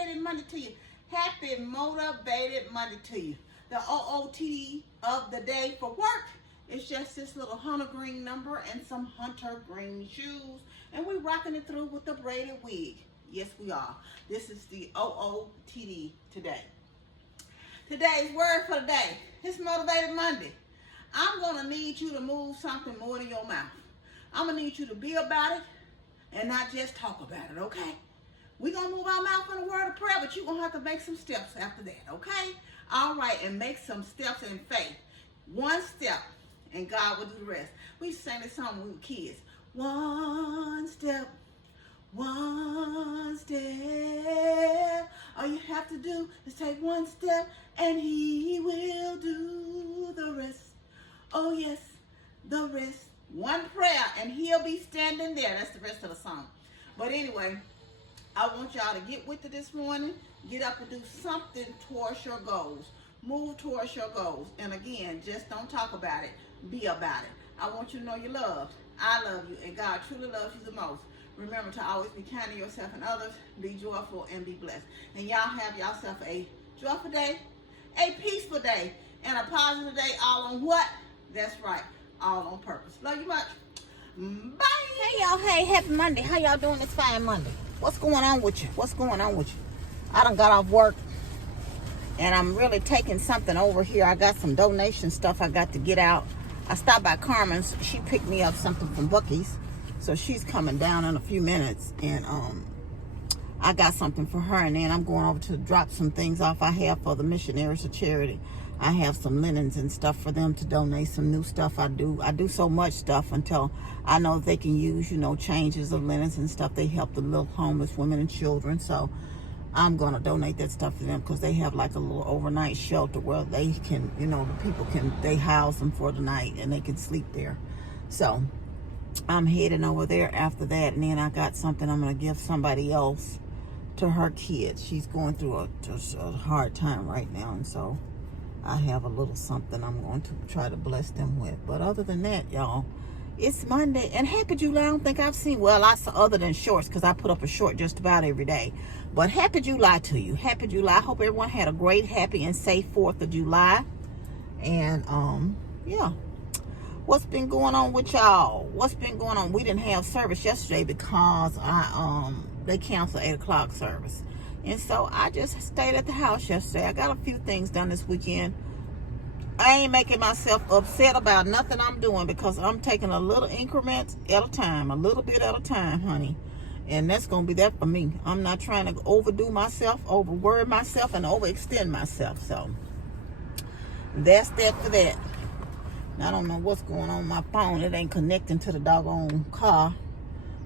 motivated Monday to you. Happy motivated Monday to you. The OOTD of the day for work is just this little hunter green number and some hunter green shoes. And we're rocking it through with the braided wig. Yes, we are. This is the OOTD today. Today's word for the day is Motivated Monday. I'm going to need you to move something more than your mouth. I'm going to need you to be about it and not just talk about it, okay? We're going to move our mouth in a word of prayer, but you're going to have to make some steps after that, okay? All right, and make some steps in faith. One step, and God will do the rest. We used to sing this song when we were kids. One step, one step. All you have to do is take one step, and He will do the rest. Oh, yes, the rest. One prayer, and He'll be standing there. That's the rest of the song. But anyway, I want y'all to get with it this morning. Get up and do something towards your goals. Move towards your goals. And again, just don't talk about it. Be about it. I want you to know you're loved. I love you, and God truly loves you the most. Remember to always be kind to yourself and others. Be joyful and be blessed. And y'all have yourself a joyful day, a peaceful day, and a positive day. All on what? That's right. All on purpose. Love you much. Bye. Hey, y'all. Hey, happy Monday. How y'all doing this fine Monday? What's going on with you? What's going on with you? I done got off work, and I'm really taking something over here. I got some donation stuff I got to get out. I stopped by Carmen's. She picked me up something from Buc-ee's, so she's coming down in a few minutes, and I got something for her, and then I'm going over to drop some things off I have for the Missionaries of Charity. I have some linens and stuff for them to donate, some new stuff I do so much stuff until I know they can use, changes of linens and stuff. They help the little homeless women and children. So I'm going to donate that stuff to them because they have like a little overnight shelter where they can, the people they house them for the night and they can sleep there. So I'm heading over there after that. And then I got something I'm going to give somebody else to her kids. She's going through a hard time right now. And so I have a little something I'm going to try to bless them with. But other than that, y'all, it's Monday. And Happy July, I don't think I've seen, I saw other than shorts because I put up a short just about every day. But Happy July to you. Happy July. I hope everyone had a great, happy, and safe 4th of July. And, yeah. What's been going on with y'all? What's been going on? We didn't have service yesterday because they canceled 8 o'clock service. And so I just stayed at the house yesterday. I got a few things done this weekend. I ain't making myself upset about nothing I'm doing because I'm taking a little increments at a time, a little bit at a time, honey. And that's going to be that for me. I'm not trying to overdo myself, overworry myself, and overextend myself. So that's that for that. I don't know what's going on with my phone. It ain't connecting to the doggone car.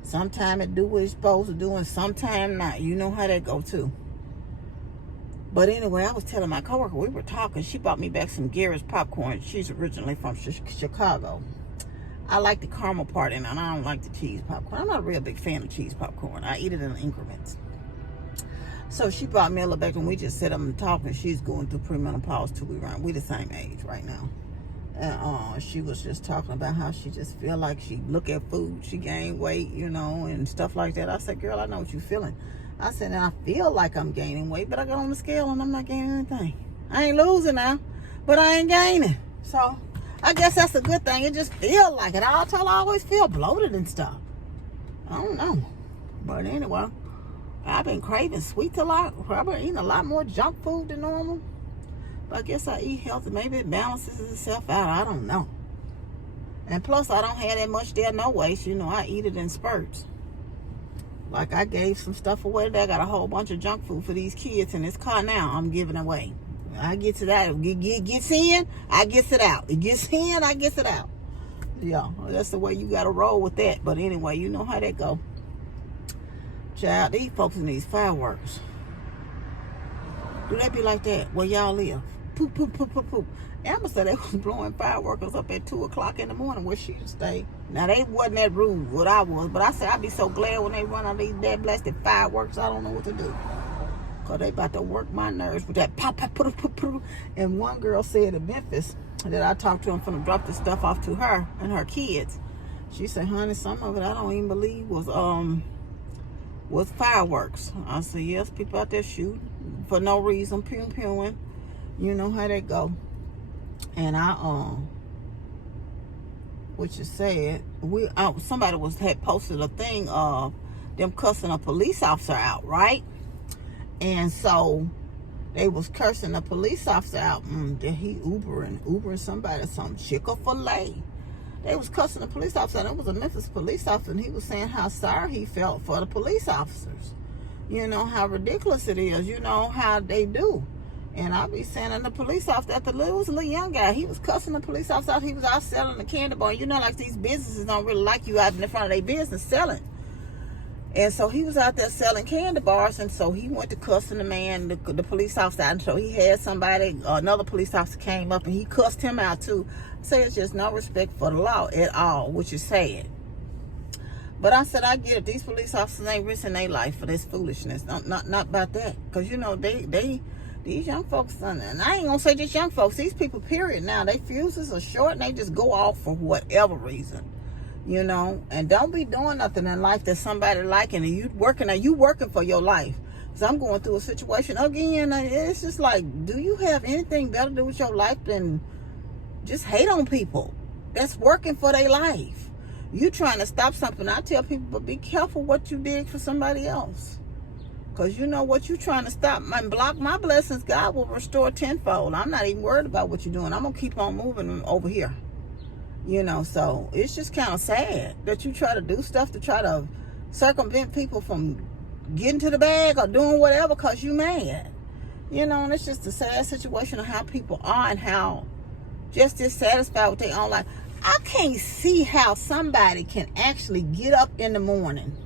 Sometime it do what it's supposed to do, and sometime not. You know how that go too. But anyway, I was telling my coworker, we were talking. She bought me back some Garrett's popcorn. She's originally from Chicago. I like the caramel part in it, and I don't like the cheese popcorn. I'm not a real big fan of cheese popcorn. I eat it in increments. So she brought me a little back, and we just sat up and talked, and she's going through premenopause too. We the same age right now. And she was just talking about how she just feel like she look at food, she gain weight, and stuff like that. I said, girl, I know what you're feeling. I said, and I feel like I'm gaining weight, but I got on the scale and I'm not gaining anything. I ain't losing now, but I ain't gaining. So I guess that's a good thing. It just feel like it. I always feel bloated and stuff. I don't know. But anyway, I've been craving sweets a lot. Probably eating a lot more junk food than normal. But I guess I eat healthy. Maybe it balances itself out. I don't know. And plus, I don't have that much there no waste. I eat it in spurts. Like I gave some stuff away today. I got a whole bunch of junk food for these kids in this car now. I'm giving away. I get to that. It gets in, I gets it out. It gets in, I gets it out. Yeah, that's the way you got to roll with that. But anyway, you know how that go. Child, these folks in these fireworks. Do they be like that where y'all live? Poop, poop, poop, poop, poop. Amber said they was blowing fireworks up at 2 o'clock in the morning where she stayed. Now, they wasn't that rude what I was, but I said I'd be so glad when they run out these dead blasted fireworks, I don't know what to do. Because they about to work my nerves with that pop, pop, pop, pop, pop. And one girl said in Memphis that I talked to, I'm finna drop this stuff off to her and her kids. She said, honey, some of it I don't even believe was with fireworks. I said, yes, people out there shooting for no reason, pewing. You know how they go. And which is sad. Somebody had posted a thing of them cussing a police officer out, right? And so they was cursing a police officer out. That he Ubering somebody some Chick-fil-A. They was cussing the police officer. And it was a Memphis police officer, and he was saying how sorry he felt for the police officers. You know how ridiculous it is. You know how they do. And I be saying, and the police officer, it was a little young guy, he was cussing the police officer out. He was out selling the candy bar. You know, like these businesses don't really like you out in the front of their business selling. And so he was out there selling candy bars, and so he went to cussing the man, the police officer out. And so he had another police officer came up, and he cussed him out too. So it's just no respect for the law at all, which is sad. But I said, I get it. These police officers ain't risking their life for this foolishness. Not about that. Because, you know, these young folks, and I ain't gonna say just young folks, these people, period, now, they fuses are short and they just go off for whatever reason, you know. And don't be doing nothing in life that somebody liking, and you working for your life. Because I'm going through a situation again, it's just like, do you have anything better to do with your life than just hate on people that's working for their life? You trying to stop something. I tell people, but be careful what you did for somebody else. Because you know what you trying to stop and block my blessings, God will restore tenfold. I'm not even worried about what you're doing. I'm going to keep on moving over here. You know, so it's just kind of sad that you try to do stuff to try to circumvent people from getting to the bag or doing whatever because you mad. You know, and it's just a sad situation of how people are and how just dissatisfied with their own life. I can't see how somebody can actually get up in the morning.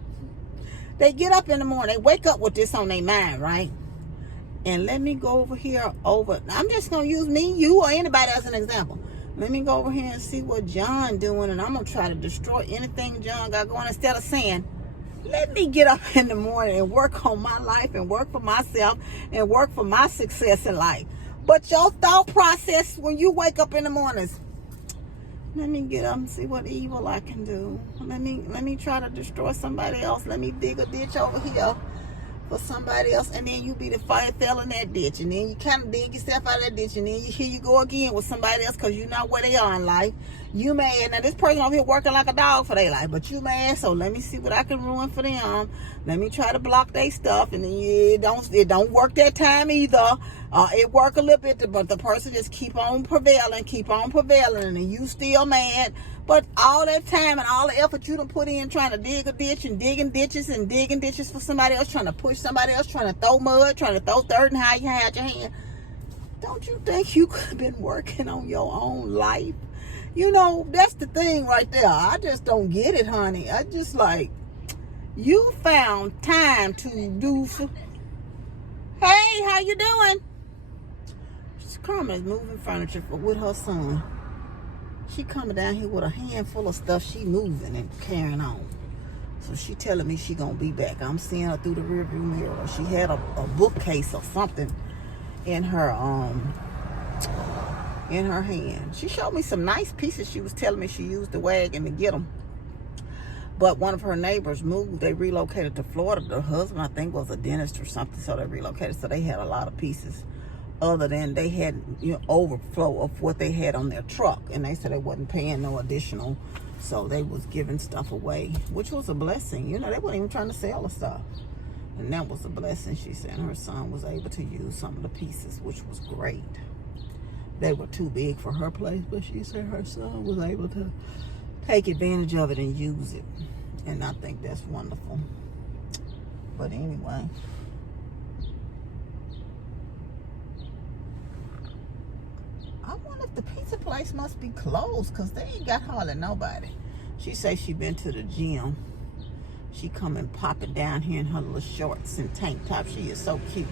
They get up in the morning, they wake up with this on their mind, right? And let me go over here I'm just going to use me, you, or anybody as an example. Let me go over here and see what John doing, and I'm going to try to destroy anything John got going, instead of saying, let me get up in the morning and work on my life and work for myself and work for my success in life. But your thought process when you wake up in the mornings, let me get up and see what evil I can do. Let me try to destroy somebody else. Let me dig a ditch over here for somebody else. And then you be the fire fell in that ditch. And then you kind of dig yourself out of that ditch. And then here you go again with somebody else because you know where they are in life. You mad. Now this person over here working like a dog for their life. But you mad. So let me see what I can ruin for them. Let me try to block their stuff. And then it don't work that time either. It work a little bit, but the person just keep on prevailing, and you still mad. But all that time and all the effort you done put in trying to dig a ditch and digging ditches for somebody else, trying to push somebody else, trying to throw mud, trying to throw dirt and how you had your hand. Don't you think you could have been working on your own life? You know, that's the thing right there. I just don't get it, honey. I just like, you found time to do so. Hey, how you doing? Carmen is moving furniture with her son. She coming down here with a handful of stuff she moving and carrying on. So she telling me she gonna be back. I'm seeing her through the rearview mirror. She had a bookcase or something in her hand. She showed me some nice pieces. She was telling me she used the wagon to get them. But one of her neighbors moved. They relocated to Florida. The husband, I think, was a dentist or something, so they relocated. So they had a lot of pieces. Other than they had, you know, overflow of what they had on their truck, and they said they wasn't paying no additional, so they was giving stuff away, which was a blessing. You know, they weren't even trying to sell the stuff, and that was a blessing. She said her son was able to use some of the pieces, which was great. They were too big for her place, but she said her son was able to take advantage of it and use it, and I think that's wonderful. But anyway, I wonder if the pizza place must be closed because they ain't got hardly nobody. She say she been to the gym. She coming popping down here in her little shorts and tank top. She is so cute.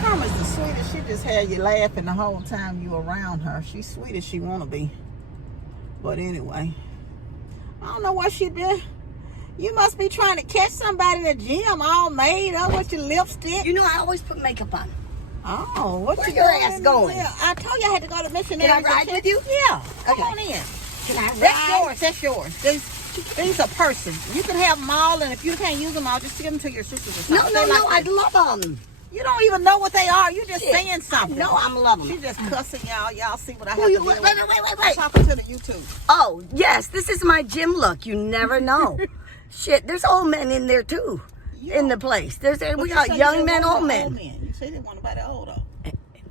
Charma's the sweetest. She just had you laughing the whole time you around her. She's sweet as she want to be. But anyway, I don't know where she been. You must be trying to catch somebody in the gym all made up with your lipstick. You know I always put makeup on. Oh, where your ass going? I told you I had to go to missionary. Can I ride with you? Yeah. Come on in. Can I ride? That's yours. These are persons. You can have them all, and if you can't use them all, just give them to your sisters or something. No, I love them. You don't even know what they are. You just Shit. saying something. No, I'm loving She them. just cussing y'all. Y'all see what I have Wait, to deal wait, with. wait. I'm talking to the YouTube. Oh, yes, this is my gym look. You never know. Shit, there's old men in there too, in the place. We But got you say young you men, didn't old want men. You say they want nobody old though.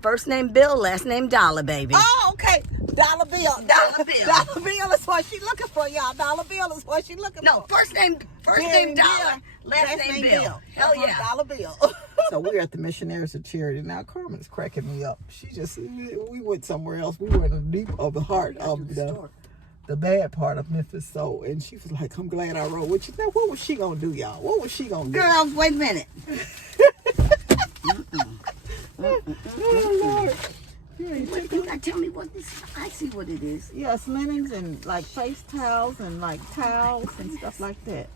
First name Bill, last name Dollar, baby. Oh, okay. Dollar Bill. Dollar Bill. Dollar Bill is what she looking for, y'all. Dollar Bill is what she looking No, for. first name Dollar, last name Bill. Hell yeah. Dollar Bill. So we're at the Missionaries of Charity. Now, Carmen's cracking me up. We went somewhere else. We were in the deep of the heart of the bad part of Memphis. So, and she was like, I'm glad I rode with you. Now, what was she going to do, y'all? What was she going to do? Girl, wait a minute. Oh, Lord. Wait, you gotta tell me what this is. I see what it is. Yes, linens and like face towels and like towels and stuff like that.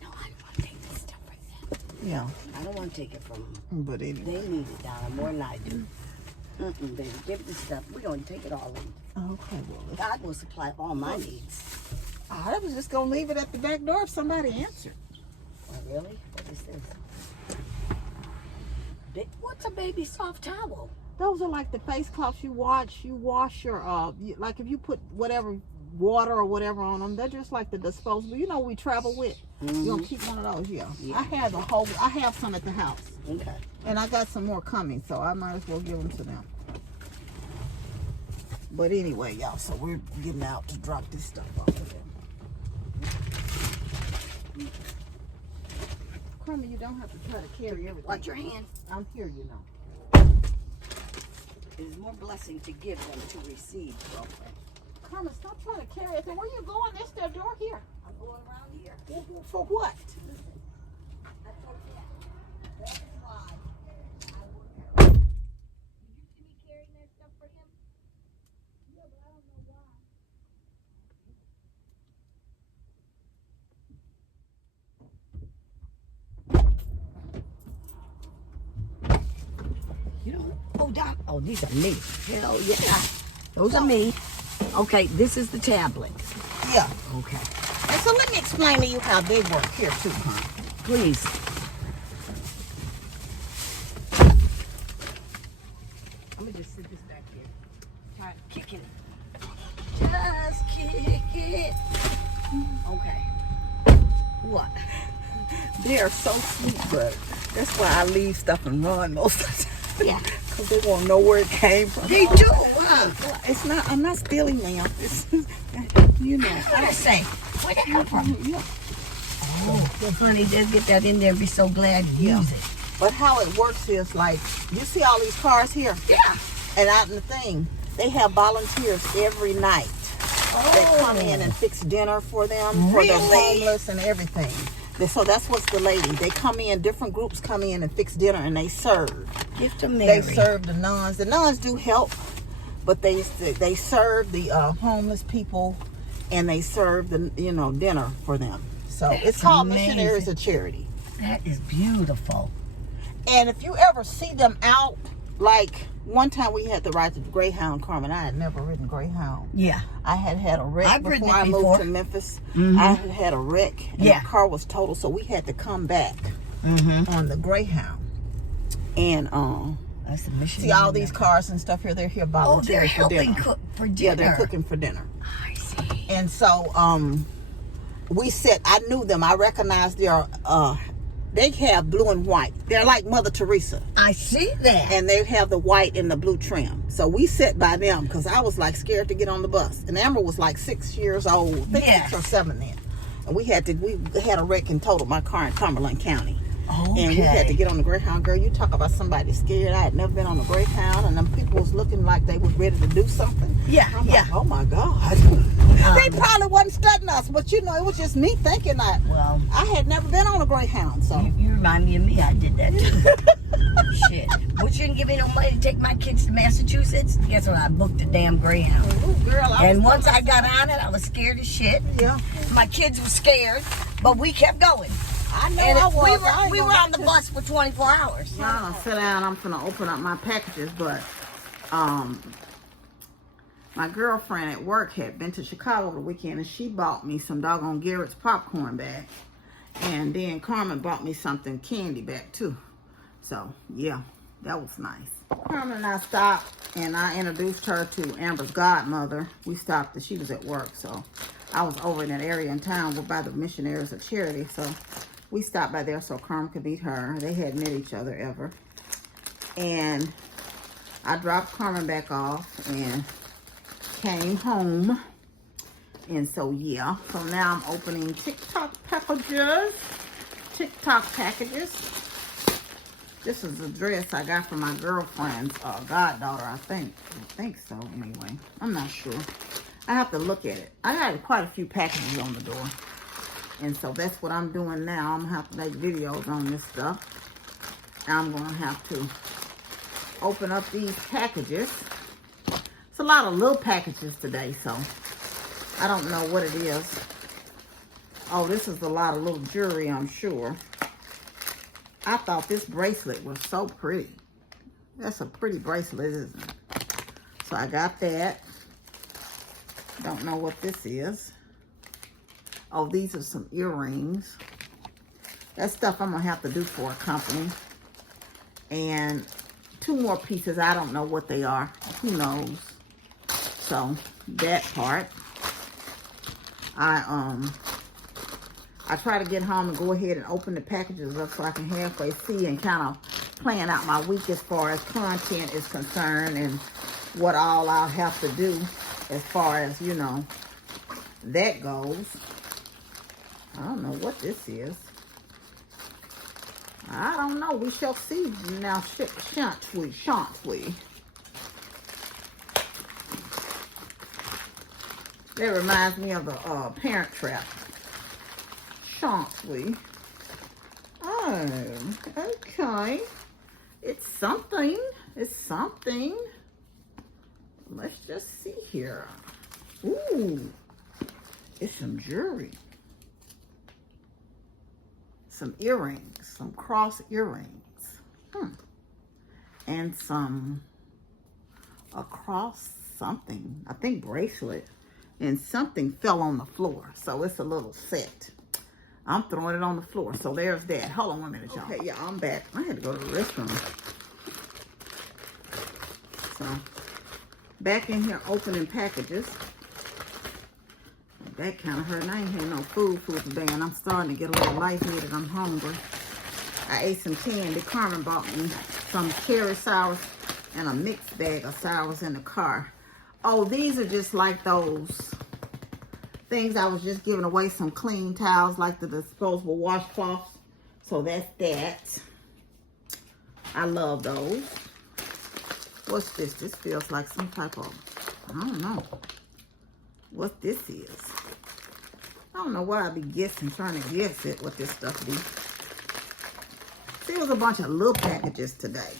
No, I don't want to take this stuff right now. Yeah. I don't want to take it from them. But anyway. They need it, Donna, more than I do. Baby, give the stuff. We're going to take it all in. Okay, well, God will supply all my needs. I was just going to leave it at the back door if somebody answered. Oh, really? What is this? What's a baby soft towel? Those are like the face cloths you wash your, like if you put whatever water or whatever on them, they're just like the disposable, you know, we travel with. You're going to keep one of those, yeah. I have some at the house. Okay. And I got some more coming, so I might as well give them to them. But anyway, y'all, so we're getting out to drop this stuff off of them. Carmen, you don't have to try to carry everything. Watch your hand. I'm here, you know. It is more blessing to give than to receive, girlfriend. Carmen, stop trying to carry it. Where you going? There's their door here. I'm going around here. For what? That's okay. That is why I work here. Did you see me carrying that stuff for him? Yeah, but I don't know why. You know, oh, these are me. Hell yeah. Those are me. Okay, this is the tablet. Yeah. Okay. And so let me explain to you how they work here too, huh? Please. I'm gonna just sit this back here. Try kicking it. Just kick it. Okay. What? They are so sweet, but that's why I leave stuff and run most of the time. Yeah. Because they won't know where it came from. They do. Huh? It's not, I'm not stealing them. It's, you know. I don't say. Where did it come from? Yeah. Oh, well, honey, just get that in there and be so glad to use it. But how it works is like, you see all these cars here? Yeah. And out in the thing, they have volunteers every night. They come in and fix dinner for them, for the homeless and everything. So that's what's the lady. They come in, different groups come in and fix dinner and they serve. Gift to Mary. They serve the nuns. The nuns do help, but they serve the homeless people and they serve the dinner for them. So That's it's called amazing. Missionaries of Charity. That is beautiful. And if you ever see them out, like one time we had to ride the Greyhound, Carmen. I had never ridden Greyhound. Yeah. I had a wreck I've ridden before it I before. moved to Memphis. Mhm. I had a wreck and Yeah. the car was totaled, so we had to come back Mm-hmm. on the Greyhound. And That's the mission. see all these cars and stuff here. They're here Oh, they're volunteering for helping dinner. cook for dinner. Yeah, they're cooking for dinner. I see. And so I knew them. I recognized they have blue and white. They're like Mother Teresa. I see that. And they have the white and the blue trim. So we sat by them because I was like scared to get on the bus. And Amber was like 6 years old, I think Yes. 6 or 7 then. And we had a wreck and totaled my car in Cumberland County. Okay. And we had to get on the Greyhound. Girl, you talk about somebody scared. I had never been on the Greyhound, and them people was looking like they was ready to do something. Yeah, I'm yeah. like, oh my God. They probably wasn't studying us, but it was just me thinking that Well, I had never been on a Greyhound. So you remind me of me. I did that too. Shit. But you didn't give me no money to take my kids to Massachusetts. Guess what? I booked a damn Greyhound. Ooh, girl, And once I got on it, I was scared as shit. yeah, My kids were scared, but we kept going. I know And I was. we were on the bus for 24 hours. Y'all sit down. I'm gonna open up my packages, but my my girlfriend at work had been to Chicago the weekend, and she bought me some doggone Garrett's popcorn bag. And then Carmen bought me something candy back too. So yeah, that was nice. Carmen and I stopped, and I introduced her to Amber's godmother. We stopped, and she was at work, so I was over in that area in town by the Missionaries of Charity. So we stopped by there so Carmen could meet her. They hadn't met each other ever. And I dropped Carmen back off and came home. And so yeah, so now I'm opening TikTok packages. This is a dress I got from my girlfriend's goddaughter, I think so anyway. I'm not sure. I have to look at it. I got quite a few packages on the door. And so that's what I'm doing now. I'm gonna have to make videos on this stuff. I'm gonna have to open up these packages. It's a lot of little packages today, so I don't know what it is. Oh, this is a lot of little jewelry, I'm sure. I thought this bracelet was so pretty. That's a pretty bracelet, isn't it? So I got that. Don't know what this is. Oh, these are some earrings. That stuff I'm gonna have to do for a company. And 2 more pieces, I don't know what they are. Who knows? So that part. I try to get home and go ahead and open the packages up so I can halfway see and kind of plan out my week as far as content is concerned and what all I'll have to do as far as, you know, that goes. I don't know what this is. I don't know. We shall see now, shan't we? That reminds me of the Parent Trap. Shan't we? Oh, okay. It's something. It's something. Let's just see here. Ooh, it's some jewelry. Some earrings, some cross earrings. And a cross something, I think bracelet. And something fell on the floor. So it's a little set. I'm throwing it on the floor. So there's that. Hold on 1 minute, y'all. Okay, yeah, I'm back. I had to go to the restroom. So, back in here opening packages. That kind of hurt. I ain't had no food for the band. I'm starting to get a little lightheaded. I'm hungry. I ate some candy. Carmen bought me some cherry sours and a mixed bag of sours in the car. Oh, these are just like those things I was just giving away, some clean towels, like the disposable washcloths. So that's that. I love those. What's this? This feels like some type of, I don't know what this is. I don't know why I be guessing, trying to guess it, what this stuff be. See, it was a bunch of little packages today.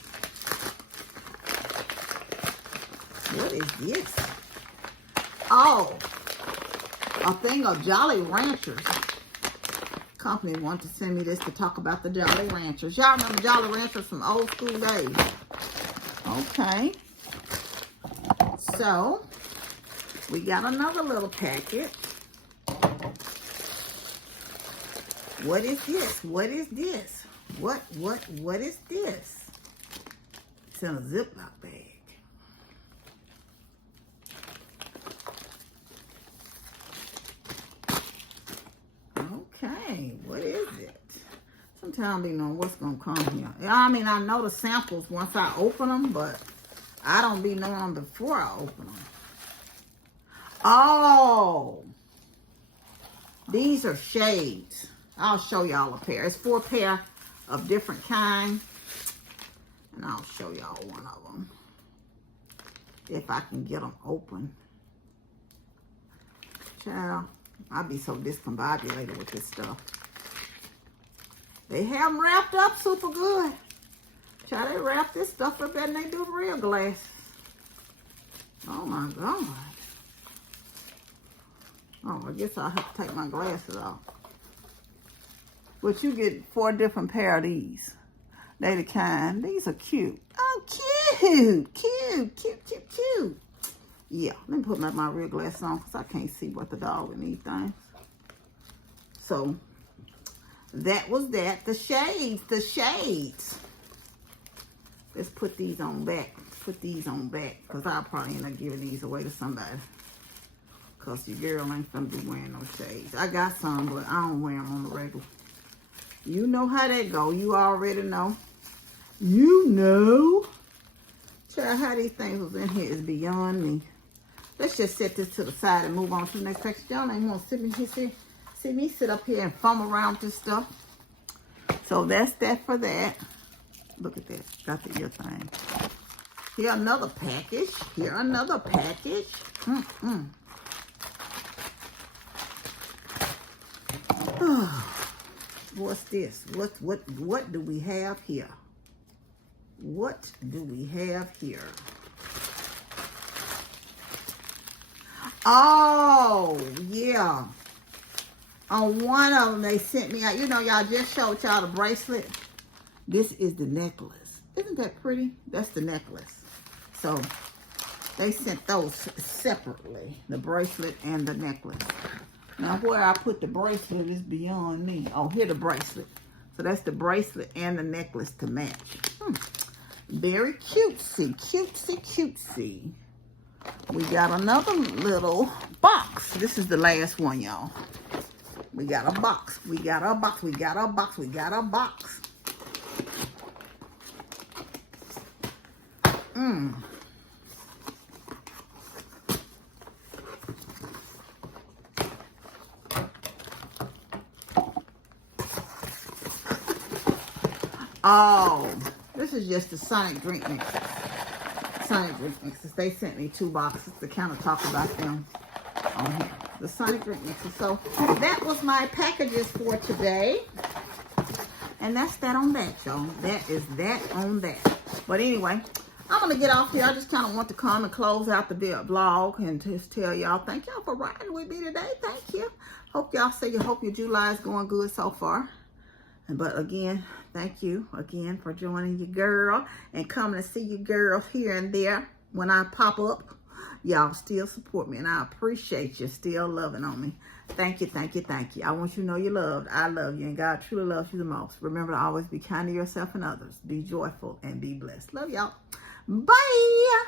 What is this? Oh, a thing of Jolly Ranchers. Company wanted to send me this to talk about the Jolly Ranchers. Y'all remember Jolly Ranchers from old school days? Okay. So, we got another little packet. What is this? What is this? What is this? It's in a Ziploc bag. Okay, what is it? Sometimes I be knowing what's gonna come here. I mean, I know the samples once I open them, but I don't be knowing them before I open them. Oh, these are shades. I'll show y'all a pair. It's 4 pair of different kinds, and I'll show y'all one of them if I can get them open. Child, I'll be so discombobulated with this stuff. They have them wrapped up super good. Child, they wrap this stuff up better than they do the real glasses. Oh my God. Oh, I guess I'll have to take my glasses off. But you get 4 different pair of these. They the kind. These are cute. Oh, cute. Cute, cute, cute, cute. Yeah, let me put my real glasses on because I can't see what the dog in these things. So that was that. The shades. Let's put these on back. Put these on back because I'll probably end up giving these away to somebody. Because your girl ain't gonna be wearing no shades. I got some, but I don't wear them on the regular. You know how that go. You already know. You know. Child, how these things was in here is beyond me. Let's just set this to the side and move on to the next picture. Y'all ain't gonna sit me here, see me sit up here and fumble around with this stuff. So that's that for that. Look at that. Got the ear thing. Here another package. Here another package. What's this? What do we have here? What do we have here? Oh, yeah. On one of them, they sent me out. You know, y'all just showed y'all the bracelet. This is the necklace. Isn't that pretty? That's the necklace. So, they sent those separately. The bracelet and the necklace. Now, where I put the bracelet is beyond me. Oh, here the bracelet. So, that's the bracelet and the necklace to match. Very cutesy, cutesy, cutesy. We got another little box. This is the last one, y'all. We got a box. We got a box. We got a box. We got a box. Oh, this is just the Sonic drink mixes. Sonic drink mixes. They sent me 2 boxes to kind of talk about them on here. The Sonic drink mixes. So that was my packages for today. And that's that on that, y'all. That is that on that. But anyway, I'm going to get off here. I just kind of want to come and close out the vlog and just tell y'all, thank y'all for riding with me today. Thank you. Hope y'all say you hope your July is going good so far. But again, thank you again for joining your girl and coming to see your girl here and there when I pop up. Y'all still support me and I appreciate you still loving on me. Thank you, thank you, thank you. I want you to know you're loved. I love you and God truly loves you the most. Remember to always be kind to yourself and others. Be joyful and be blessed. Love y'all. Bye.